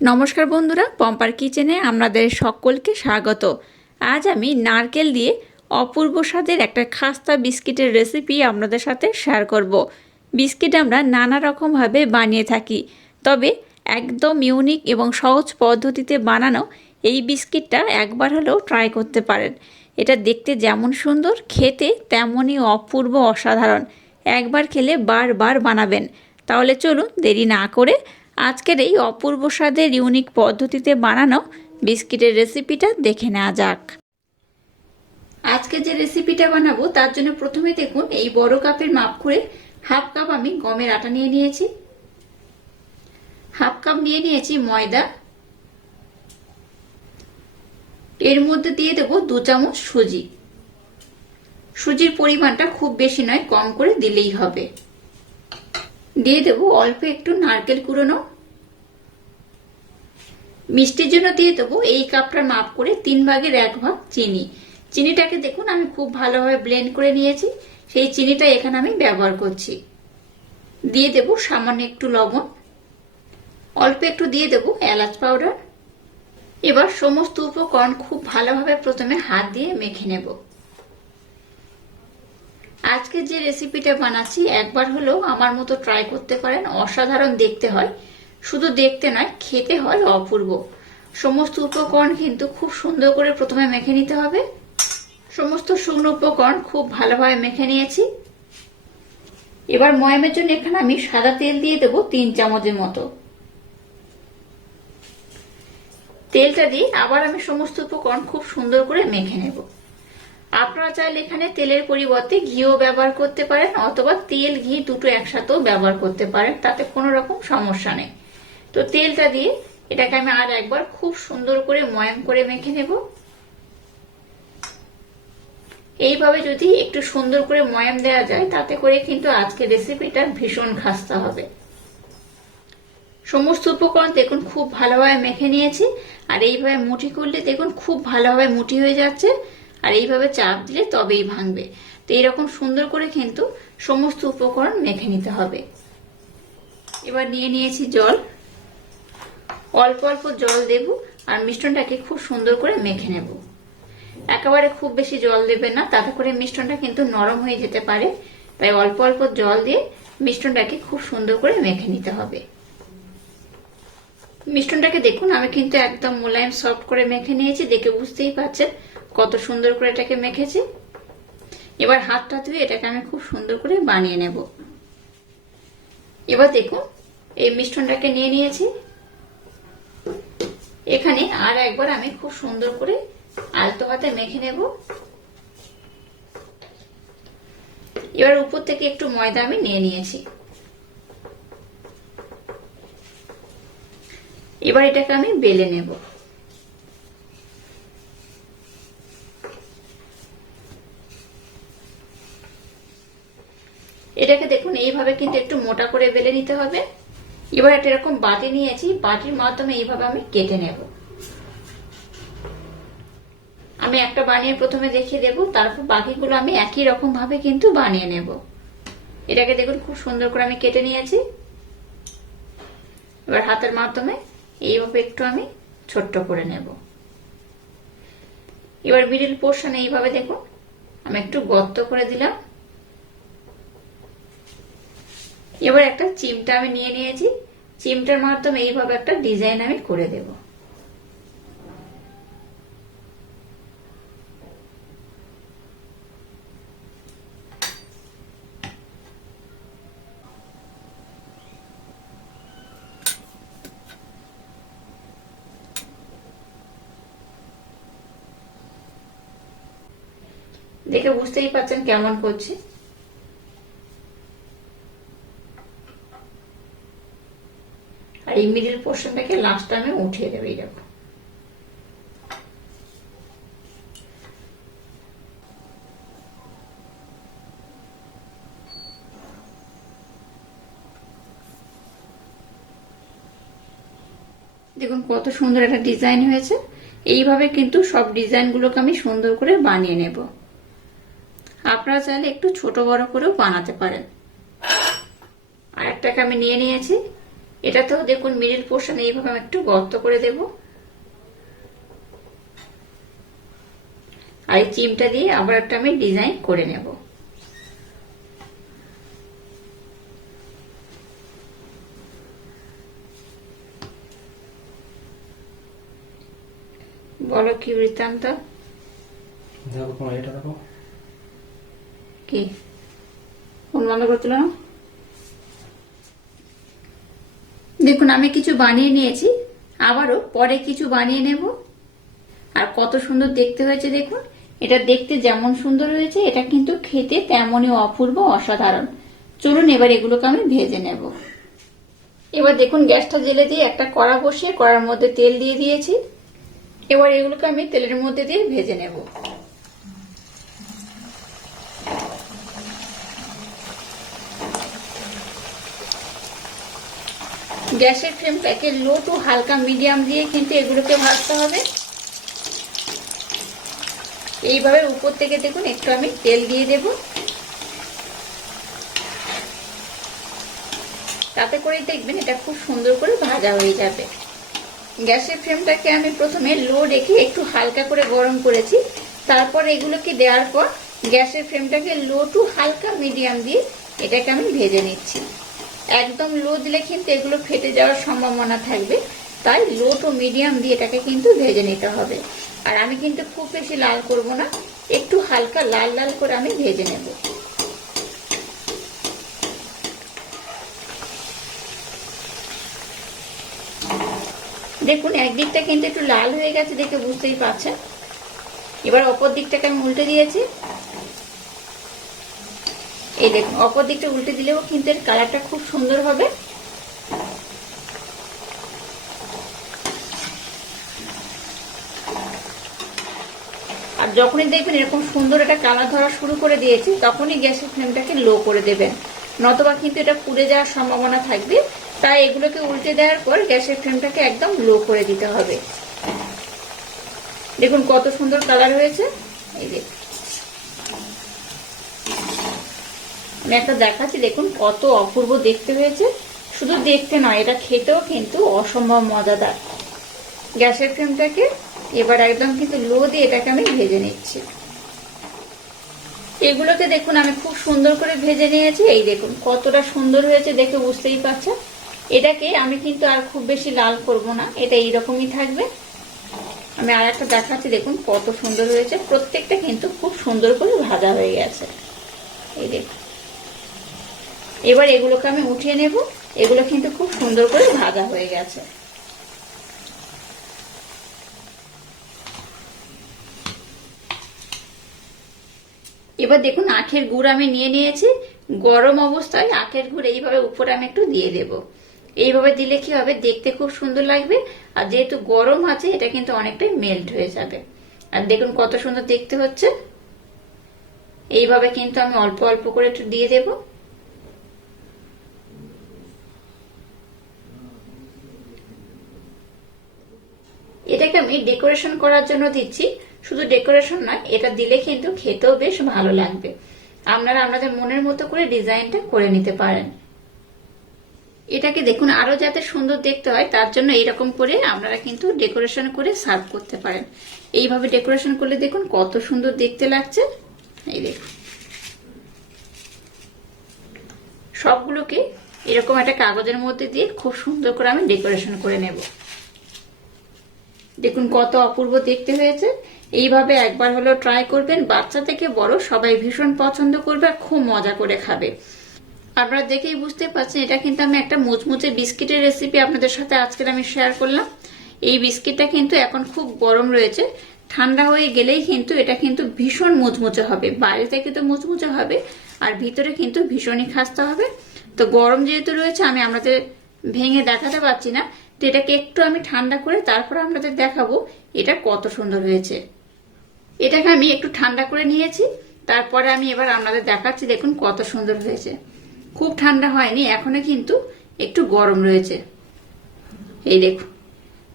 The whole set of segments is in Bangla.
নমস্কার বন্ধুরা, পম্পার কিচেনে আপনাদের সকলকে স্বাগত। আজ আমি নারকেল দিয়ে অপূর্ব স্বাদের একটা খাস্তা বিস্কিটের রেসিপি আপনাদের সাথে শেয়ার করব। বিস্কিট আমরা নানা রকমভাবে বানিয়ে থাকি, তবে একদম ইউনিক এবং সহজ পদ্ধতিতে বানানো এই বিস্কিটটা একবার হলেও ট্রাই করতে পারেন। এটা দেখতে যেমন সুন্দর, খেতে তেমনই অপূর্ব অসাধারণ। একবার খেলে বারবার বানাবেন। তাহলে চলুন দেরি না করে আজকের এই অপূর্ব স্বাদের ইউনিক পদ্ধতিতে বানানো বিস্কিটের রেসিপিটা দেখে নেওয়া যাক। আজকে যে রেসিপিটা বানাবো, তার জন্য প্রথমে দেখুন, এই বড় কাপের মাপ করে হাফ কাপ আমি গমের আটা নিয়ে নিয়েছি। হাফ কাপ নিয়ে নিয়েছি ময়দা। এর মধ্যে দিয়ে দেব দু চামচ সুজি। সুজির পরিমাণটা খুব বেশি নয়, কম করে দিলেই হবে। দিয়ে দেব, অল্প একটু নারকেল কুড়োনো। মিষ্টির জন্য দিয়ে দেবো এই কাপটার মাপ করে তিন ভাগের এক ভাগ চিনি। চিনিটাকে দেখুন, আমি খুব ভালোভাবে ব্লেন্ড করে নিয়েছি। সেই চিনিটা এখানে আমি ব্যবহার করছি। দিয়ে দেব সামান্য একটু লবণ। অল্প একটু দিয়ে দেব এলাচ পাউডার এবার সমস্ত উপকরণ খুব ভালোভাবে প্রথমে হাত দিয়ে মেখে নেব। আজকে যে রেসিপিটা বানাচ্ছি, একবার হলেও আমার মতো ট্রাই করতে পারেন। অসাধারণ দেখতে হয়। শুধু দেখতে নয়, খেতে হয় অপূর্ব। সমস্ত উপকরণ কিন্তু খুব সুন্দর করে প্রথমে মেখে নিতে হবে। সমস্ত শুকনো উপকরণ খুব ভালোভাবে মেখে নিয়েছি। এবার ময়ামের জন্য এখানে আমি সাদা তেল দিয়ে দেবো তিন চামচের মতো। তেলটা দিয়ে আবার আমি সমস্ত উপকরণ খুব সুন্দর করে মেখে নেব। আপনারা চাইলে এখানে তেলের পরিবর্তে ঘিও ব্যবহার করতে পারেন, অথবা তেল, ঘি দুটো একসাথেও ব্যবহার করতে পারেন, তাতে কোনো রকম সমস্যা নেই। তো তেলটা দিয়ে এটাকে আমি আর একবার খুব সুন্দর করে ময়াম করে মেখে নেব। এইভাবে যদি একটু সুন্দর করে ময়াম দেওয়া যায়, তাতে করে কিন্তু আজকের রেসিপিটা ভীষণ খাস্তা হবে। সমস্ত উপকরণ দেখুন খুব ভালোভাবে মেখে নিয়েছি, আর এইভাবে মুঠি করলে দেখুন খুব ভালোভাবে মুঠি হয়ে যাচ্ছে। আর এইভাবে চাপ দিলে তবেই ভাঙবে। তো এইরকম সুন্দর করে কিন্তু সমস্ত উপকরণ মেখে নিতে হবে। এবার নিয়ে নিয়েছি জল। অল্প অল্প জল দেব আর মিষ্টনটাকে খুব সুন্দর করে মেখে নেব। একেবারে খুব বেশি জল দেবে না, তাতে করে মিষ্টনটা কিন্তু নরম হয়ে যেতে পারে। তাই অল্প অল্প জল দিয়ে মিষ্টনটাকে খুব সুন্দর করে মেখে নিতে হবে। মিষ্টনটাকে দেখুন, আমি কিন্তু একদম মোলায়েম সফট করে মেখে নিয়েছি, দেখে বুঝতেই পারছেন। কত সুন্দর করে এটাকে মেখেছি। এবার হাতটা ধুয়ে এটাকে আমি খুব সুন্দর করে বানিয়ে নেব। এবার দেখুন, এই মিষ্টনটাকে নিয়ে নিয়েছি। এখানে আর একবার আমি খুব সুন্দর করে আলতো হাতে মেখে নেব। এবার উপর থেকে একটু ময়দা আমি নিয়ে নিয়েছি। এবার এটাকে আমি বেলে নেব এটাকে দেখুন এইভাবে কিন্তু একটু মোটা করে বেলে নিতে হবে। এবার একটা এরকম বাটি নিয়েছি, বাটির মাধ্যমে এইভাবে আমি কেটে নেব। আমি একটা বানিয়ে প্রথমে দেখিয়ে দেব, তারপর বাকিগুলো আমি একই রকম ভাবে কিন্তু বানিয়ে নেব। এটাকে দেখুন খুব সুন্দর করে আমি কেটে নিয়েছি। এবার হাতের মাধ্যমে এইভাবে একটু আমি ছোট্ট করে নেব। এবার মিডিল পোর্শনে এইভাবে দেখুন, আমি একটু গর্ত করে দিলাম। এবার একটা চিমটা আমি নিয়ে নিয়েছি। চিমটার মাধ্যমে এইভাবে একটা ডিজাইন আমি করে দেব। দেখে বুঝতেই পারছেন কেমন করছি। আর এই মিডিল পোর্শনটাকে লাস্ট আমি উঠিয়ে দেবে এরকম দেখুন কত সুন্দর একটা ডিজাইন হয়েছে। এইভাবে কিন্তু সব ডিজাইনগুলোকে আমি সুন্দর করে বানিয়ে নেব। আপনারা চাইলে একটু ছোট বড় করেও বানাতে পারেন। আর একটাকে আমি নিয়ে নিয়েছি। এটাতেও দেখুন মিডিল পোর্শন এইভাবে আমি একটু গর্ত করে দেব। আর এই চিমটা দিয়ে আবার একটা আমি ডিজাইন করে নেব। বলো কি বৃত্তান্ত? দেখো তোমার এটা দেখো। কি? ফোন বন্ধ করছিল না? দেখুন, আমি কিছু বানিয়ে নিয়েছি। আবারও পরে কিছু বানিয়ে নেব। আর কত সুন্দর দেখতে হয়েছে, দেখুন। এটা দেখতে যেমন সুন্দর হয়েছে, এটা কিন্তু খেতে তেমনই অপূর্ব, অসাধারণ। চলুন, এবার এগুলোকে আমি ভেজে নেব। এবার দেখুন, গ্যাসটা জেলে দিয়ে একটা কড়া বসিয়ে কড়ার মধ্যে তেল দিয়ে দিয়েছি। এবার এগুলোকে আমি তেলের মধ্যে দিয়ে ভেজে নেব। গ্যাসের ফ্লেমটাকে লো টু হালকা মিডিয়াম দিয়ে কিন্তু এগুলোকে ভাজতে হবে। এইভাবে উপর থেকে দেখুন, একটু আমি তেল দিয়ে দেব। তাতে করেই দেখবেন এটা খুব সুন্দর করে ভাজা হয়ে যাবে। গ্যাসের ফ্লেমটাকে আমি প্রথমে লো রেখে একটু হালকা করে গরম করেছি। তারপর এগুলোকে দেওয়ার পর গ্যাসের ফ্লেমটাকে লো টু হালকা মিডিয়াম দিয়ে এটাকে আমি ভেজে নিচ্ছি। একদম লো দিলে কিন্তু এগুলো ফেটে যাওয়ার সম্ভাবনা থাকবে। তাই লো টু মিডিয়াম দিয়ে এটাকে কিন্তু ভেজে নিতে হবে। আর আমি কিন্তু খুব বেশি লাল করব না, একটু হালকা লাল লাল করে আমি ভেজে নেব। দেখুন, একদিকটা কিন্তু একটু লাল হয়ে গেছে দেখে বুঝতেই পারছেন। এবার অপর দিকটাকে আমি উল্টে দিয়েছি। এই দেখুন, অপর দিকটা উল্টে দিলেও কিন্তু এর কালারটা খুব সুন্দর হবে। আর যখনই দেখবেন এরকম সুন্দর এটা কালার ধরা শুরু করে দিয়েছে, তখনই গ্যাসের ফ্লেমটাকে লো করে দেবেন। নতবা কিন্তু এটা পুড়ে যাওয়ার সম্ভাবনা থাকবে, তাই এগুলোকে উল্টে দেওয়ার পর গ্যাসের ফ্লেমটাকে একদম লো করে দিতে হবে। দেখুন কত সুন্দর কালার হয়েছে। এই দেখুন আমি একটা দেখাচ্ছি, দেখুন কত অপূর্ব দেখতে হয়েছে। শুধু দেখতে নয়, এটা খেতেও কিন্তু অসম্ভব মজাদার। গ্যাসের ফ্লেমটাকে এবার একদম কিন্তু লো দিয়ে এটাকে আমি ভেজে নিচ্ছি। এগুলোকে দেখুন, আমি খুব সুন্দর করে ভেজে নিয়েছি। এই দেখুন, কতটা সুন্দর হয়েছে দেখে বুঝতেই পারছেন? এটাকে আমি কিন্তু আর খুব বেশি লাল করব না, এটা এইরকমই থাকবে। আমি আর একটা দেখাচ্ছি, দেখুন কত সুন্দর হয়েছে। প্রত্যেকটা কিন্তু খুব সুন্দর করে ভাজা হয়ে গেছে। এই দেখুন। এবার এগুলোকে আমি উঠিয়ে নেব। এগুলো কিন্তু খুব সুন্দর করে ভাজা হয়ে গেছে। এবার দেখুন আখের গুড় আমি নিয়ে নিয়েছি। গরম অবস্থায় আখের গুড় এইভাবে উপরে আমি একটু দিয়ে দেব। এইভাবে দিলে কি হবে? দেখতে খুব সুন্দর লাগবে। আর যেহেতু গরম আছে, এটা কিন্তু অনেকটাই মেল্ট হয়ে যাবে। আর দেখুন কত সুন্দর দেখতে হচ্ছে। এইভাবে কিন্তু আমি অল্প অল্প করে একটু দিয়ে দেবো। এটাকে আমি ডেকোরেশন করার জন্য দিচ্ছি। শুধু ডেকোরেশন নয়, এটা দিলে কিন্তু খেতেও বেশ ভালো লাগবে। আপনারা আপনাদের মনের মতো করে ডিজাইনটা করে নিতে পারেন। এটাকে দেখুন, আরও যাতে সুন্দর দেখতে হয়, তার জন্য এইরকম করে আপনারা কিন্তু ডেকোরেশন করে সার্ভ করতে পারেন। এইভাবে ডেকোরেশন করলে দেখুন, কত সুন্দর দেখতে লাগছে। এই দেখুন। সবগুলোকে এরকম একটা কাগজের মধ্যে দিয়ে খুব সুন্দর করে আমি ডেকোরেশন করে নেব। দেখুন কত অপূর্ব দেখতে হয়েছে। এইভাবে একবার হলো ট্রাই করবেন। বাচ্চা থেকে বড় সবাই ভীষণ পছন্দ করবে আর খুব মজা করে খাবে। আপনারা দেখেই বুঝতে পারছেন, এটা কিন্তু আমি একটা মুচমুচে বিস্কিটের রেসিপি আপনাদের সাথে আজকের আমি শেয়ার করলাম। এই বিস্কিটটা কিন্তু এখন খুব গরম রয়েছে। ঠান্ডা হয়ে গেলেই কিন্তু এটা কিন্তু ভীষণ মুচমুচে হবে। বাইরে থেকে তো মুচমুচে হবে আর ভিতরে কিন্তু ভীষণই খাস্তা হবে। তো গরম যেহেতু রয়েছে, আমি আপনাদের ভেঙে দেখাতে পারছি না। তো এটাকে একটু আমি ঠান্ডা করে তারপর আপনাদের দেখাবো এটা কত সুন্দর হয়েছে। এটাকে আমি একটু ঠান্ডা করে নিয়েছি, তারপরে আমি এবার আপনাদের দেখাচ্ছি দেখুন কত সুন্দর হয়েছে। খুব ঠান্ডা হয়নি, এখনও কিন্তু একটু গরম রয়েছে। এই দেখুন,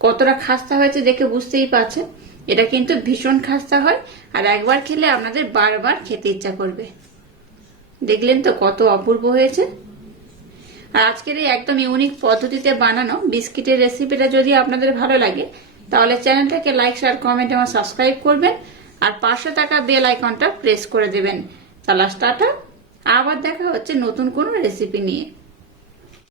কতটা খাস্তা হয়েছে দেখে বুঝতেই পারছেন এটা কিন্তু ভীষণ খাস্তা হয় আর একবার খেলে আপনাদের বারবার খেতে ইচ্ছা করবে। দেখলেন তো কত অপূর্ব হয়েছে। আর আজকের এই একদম ইউনিক পদ্ধতিতে বানানো বিস্কিটের রেসিপিটা যদি আপনাদের ভালো লাগে, তাহলে চ্যানেলটাকে লাইক শেয়ার কমেন্ট এবং সাবস্ক্রাইব করবেন। আর পাশে থাকা বেল আইকনটা প্রেস করে দেবেন। তাহলে আবার দেখা হচ্ছে নতুন কোনো রেসিপি নিয়ে।